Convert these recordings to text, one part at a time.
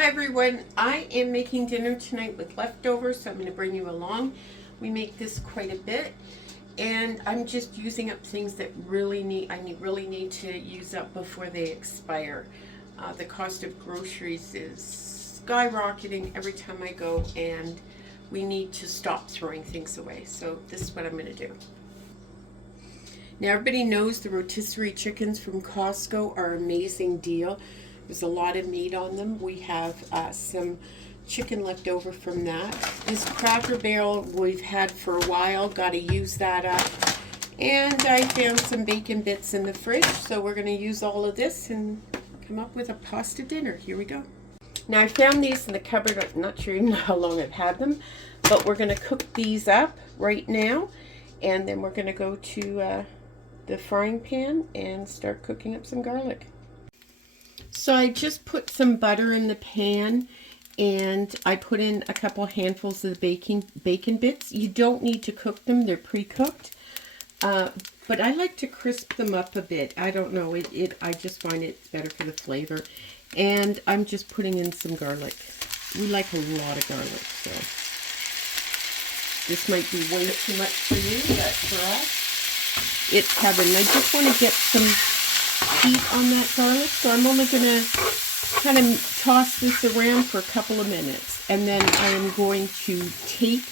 Hi everyone, I am making dinner tonight with leftovers, so I'm going to bring you along. We make this quite a bit, and I'm just using up things that really need to use up before they expire. The cost of groceries is skyrocketing every time I go, and we need to stop throwing things away. So this is what I'm going to do. Now everybody knows the rotisserie chickens from Costco are an amazing deal. There's a lot of meat on them. We have some chicken left over from that. This Cracker Barrel we've had for a while. Got to use that up. And I found some bacon bits in the fridge, so we're going to use all of this and come up with a pasta dinner. Here we go. Now I found these in the cupboard. I'm not sure even how long I've had them, but we're going to cook these up right now, and then we're going to go to the frying pan and start cooking up some garlic. So I just put some butter in the pan, and I put in a couple handfuls of the bacon bits. You don't need to cook them, they're pre-cooked. But I like to crisp them up a bit. I don't know, I just find it's better for the flavor. And I'm just putting in some garlic. We like a lot of garlic, so this might be way too much for you, but for us, it's heaven. I just want to get some heat on that garlic, so I'm only going to kind of toss this around for a couple of minutes, and then I am going to take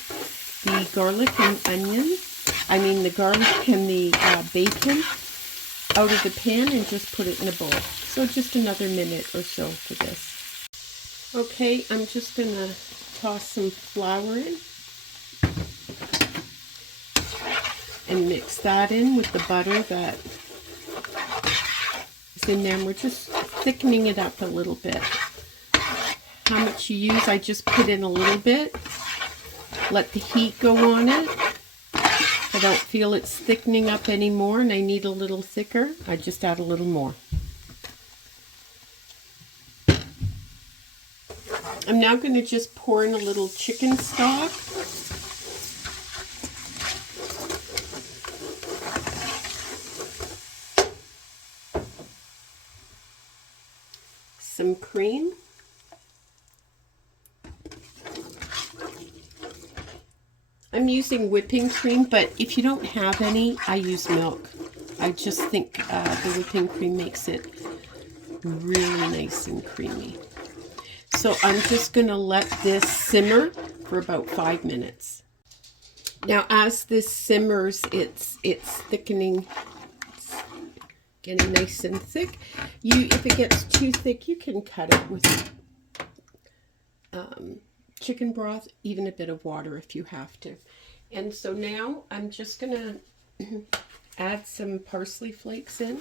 the garlic and the garlic and the bacon out of the pan and just put it in a bowl. So just another minute or so for this. Okay, I'm just going to toss some flour in and mix that in with the butter that in there. We're just thickening it up a little bit. How much you use, I just put in a little bit. Let the heat go on it. I don't feel it's thickening up anymore and I need a little thicker. I just add a little more. I'm now going to just pour in a little chicken stock. Some cream, I'm using whipping cream, but if you don't have any, I use milk. I just think the whipping cream makes it really nice and creamy. So I'm just going to let this simmer for about 5 minutes. Now as this simmers, it's thickening. Getting nice and thick. If it gets too thick, you can cut it with chicken broth, even a bit of water if you have to. And so now I'm just gonna add some parsley flakes in.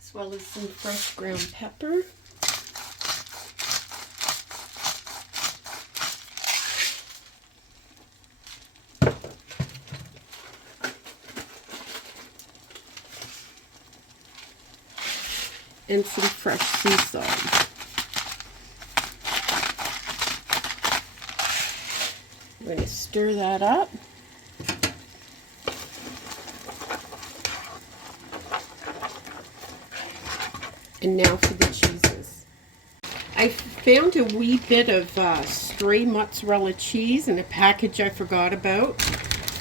As well as some fresh ground pepper. And some fresh sea salt. I'm going to stir that up. And now for the cheeses. I found a wee bit of stray mozzarella cheese in a package I forgot about.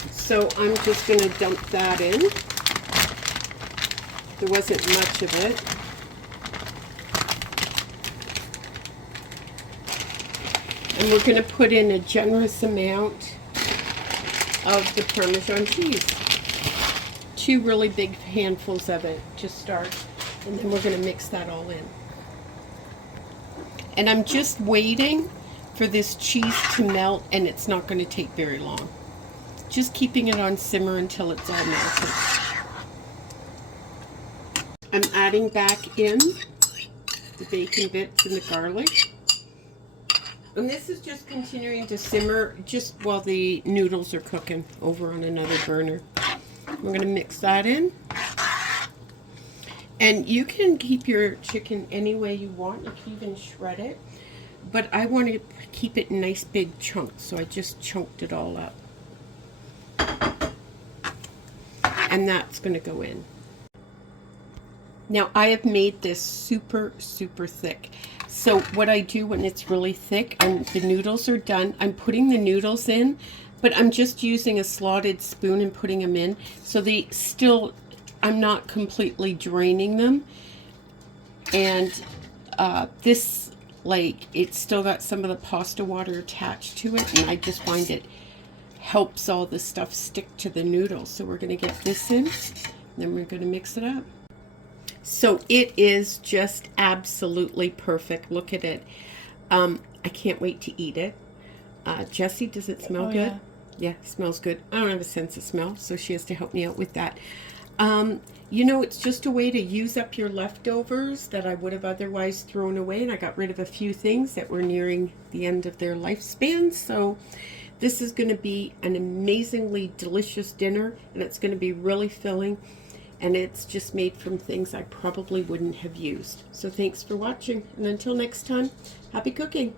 So I'm just going to dump that in. There wasn't much of it. And we're going to put in a generous amount of the Parmesan cheese. 2 really big handfuls of it to start. And then we're going to mix that all in. And I'm just waiting for this cheese to melt, and it's not going to take very long. Just keeping it on simmer until it's all melted. I'm adding back in the bacon bits and the garlic. And this is just continuing to simmer just while the noodles are cooking over on another burner. We're going to mix that in. And you can keep your chicken any way you want. You can even shred it. But I want to keep it in nice big chunks, so I just chunked it all up. and that's going to go in. Now I have made this super thick. So what I do when it's really thick and the noodles are done, I'm putting the noodles in, but I'm just using a slotted spoon and putting them in. So they still, I'm not completely draining them. And this, like, it's still got some of the pasta water attached to it, and I just find it helps all the stuff stick to the noodles. So we're going to get this in, and then we're going to mix it up. So it is just absolutely perfect. Look at it. I can't wait to eat it. Jessie, does it smell good? Yeah. Yeah, it smells good. I don't have a sense of smell, so she has to help me out with that. You know, it's just a way to use up your leftovers that I would have otherwise thrown away, and I got rid of a few things that were nearing the end of their lifespan. So this is going to be an amazingly delicious dinner, and it's going to be really filling. And it's just made from things I probably wouldn't have used. So thanks for watching. And until next time, happy cooking.